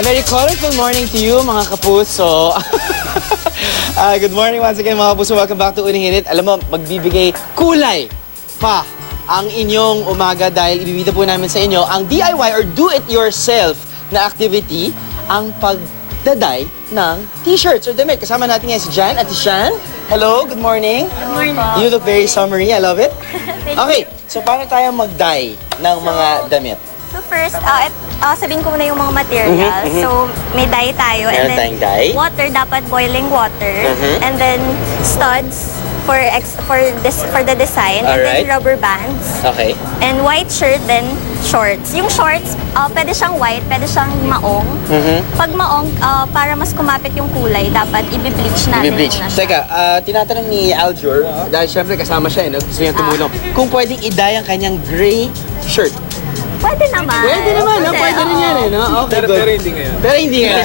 A very colorful morning to you, mga kapuso. Good morning once again, mga kapuso. Welcome back to Unang Hirit. Alam mo, magbibigay kulay pa ang inyong umaga dahil ibibida po namin sa inyo ang DIY or do-it-yourself na activity, ang pagdaday ng t-shirts or damit. Kasama natin ngayon si Jan at Shan. Hello, good morning. Good morning. You look very summery. I love it. Okay, so paano tayo mag-dye ng mga damit? So first, sabihin ko muna yung mga materials. So may dye tayo. Meron And then tayong dye. water, dapat boiling water. And then studs for the design. And Alright. then rubber bands. Okay. And white shirt, then shorts. Yung shorts, pwede siyang white, pwede siyang maong. Pag maong, para mas kumapit yung kulay, dapat i-bleach natin Bleach. muna siya. Teka, tinatanong ni Aljur, dahil syempre kasama siya, no? Gusto niya tumulong, kung pwedeng i-dye ang kanyang gray shirt. Pwede naman. Pwede naman, no? Pwede rin yan, eh, no? Okay, good. Pero hindi ngayon. Pero hindi nga.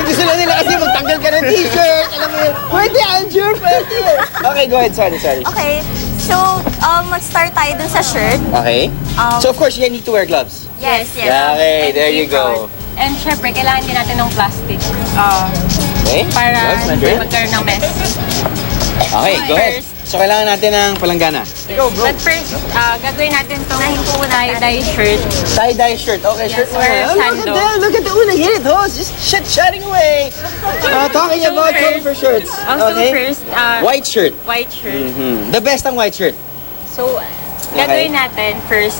Gusto na nila kasi magtanggal ka ng t-shirt. Alam mo yun. Pwede, Aljur, pwede. Okay, go ahead. Sorry. Okay. So, mag-start tayo dun sa shirt. Okay. So, of course, you need to wear gloves. Yes. Okay, there you go. And syempre, kailangan din natin ng plastic Okay. para Gloves, hindi Madrid. magkaroon ng mess. Okay, go ahead. So, kailangan natin ng palanggana. But first, gagawin natin itong tie-dye shirt. Tie-dye shirt. Okay, shirt mo wear na. sando. Look at the Unang Hirit, host. Just chatting away. Talking So about first- colorful shirts. Also Okay. first, White shirt. white shirt. The best ang white shirt. So, gagawin natin first,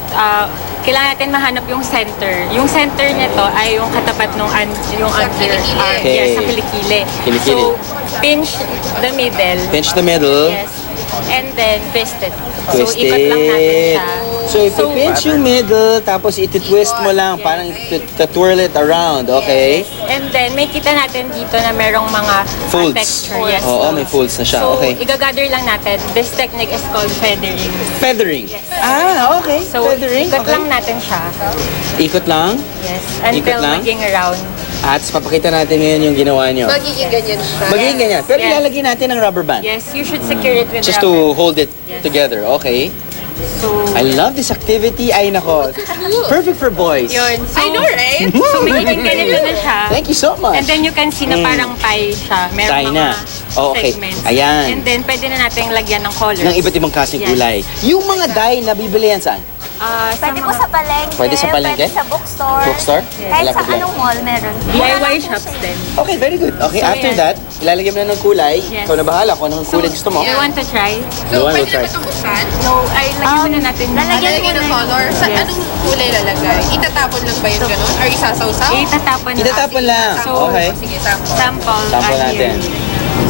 kailangan natin mahanap yung center. Yung center nito ay yung katapat ng yung under. Okay. Yes, sa kilikili. Kilikili. So, pinch the middle. Pinch the middle. Yes. And then twist it. Twist so, ikot lang natin it. siya. So, if you pinch yung middle, tapos iti-twist mo lang, parang twirl it around, okay? And then, may kita natin dito na merong mga Folds. texture. Yes. Oo, may folds na siya, So, okay. igagather lang natin. This technique is called feathering. Feathering. Okay. So, Feathering, ikot okay. lang natin siya. Ikot lang. Yes. Ikot Until lang? maging round. At papakita natin ngayon yung ginawa nyo. Magiging ganyan siya. Magiging ganyan. Pero Yes. ilalagay natin ng rubber band. Yes, you should secure it with Just rubber. to hold it Yes. together, okay? So, I love this activity. Ay, nako. Perfect for boys. yun. So, I know, right? So, magiging ganito na siya. Thank you so much. And then you can see na parang pie siya. Meron Tie mga na. Oh, okay. segments. Ayan. And then, pwede na natin lagyan ng colors. ng iba't ibang klaseng Yes. kulay. Yung mga dye na bibili yan saan? Pwede po sa palengke. Pwede sa palengke? Pwede sa bookstore. Bookstore? Kahit sa Malapit lang. anong mall meron. DIY shops din. Okay, very good. Okay, So, after yan. that, ilalagay mo na ng kulay. Yes. Ikaw na bahala kung anong kulay gusto mo. You want to try? You want to Pwede try? na ba itong buksan? No, ay lagyan muna natin. Lalagyan ng color. Sa Yes. anong kulay lalagay? Itatapon lang ba yun ganun? Or isasawsaw? Itatapon na. Itatapon lang. So, Okay. Sige, sample. Sample. Sample here. natin.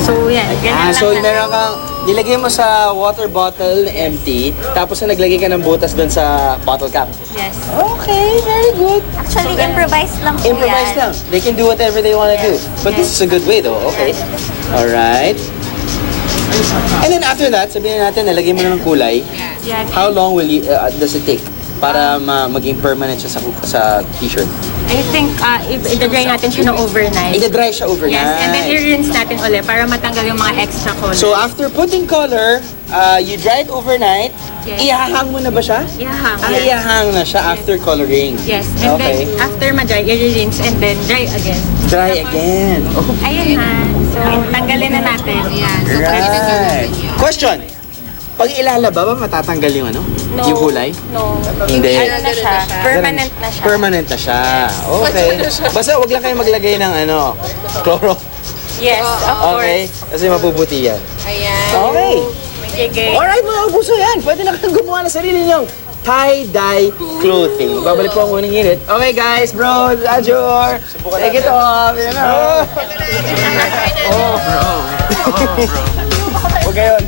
So, yan. Ganyan lang So, natin. meron kang, nilagay mo sa water bottle na empty, tapos na naglagay ka ng butas doon sa bottle cap. Yes. Okay, very good. Actually, improvise lang po Improvise yan. lang. They can do whatever they want to do. But this is a good way though, okay? Alright. And then after that, sabihin natin, nalagay mo na ng kulay. Yan. How long does it take para maging permanent siya sa t-shirt? I think, i-dry natin siya ng overnight. Ida-dry siya overnight. Yes, and then i-rinse natin ulit para matanggal yung mga extra color. So after putting color, you dry it overnight. Yes. Ihahang mo na ba siya? Ihahang, yes. Ihahang na siya after coloring. Yes, and Okay. then after ma-dry, i-rinse and then dry again. Dry again. Oh. Ayun na. So, tanggalin na natin. Yan. So, pwede na ganun Right. yan. Question. Pag ilalaba ba, matatanggal yung ano? No. Yung kulay? No. Hindi. Ano na siya? Permanent na siya. Permanent na siya. Okay. Basta wag lang kayo maglagay ng ano, chloro. Yes, of Okay? course. Kasi mapuputi yan. Ayan. Okay. Magiging. Alright mga kapuso yan. Pwede na kayong gumawa ng sarili niyong tie-dye clothing. Babalik po ang unang hirit. Okay guys, bro, Ajor. Take it off. Yan na. Oh, bro. Huwag gayon.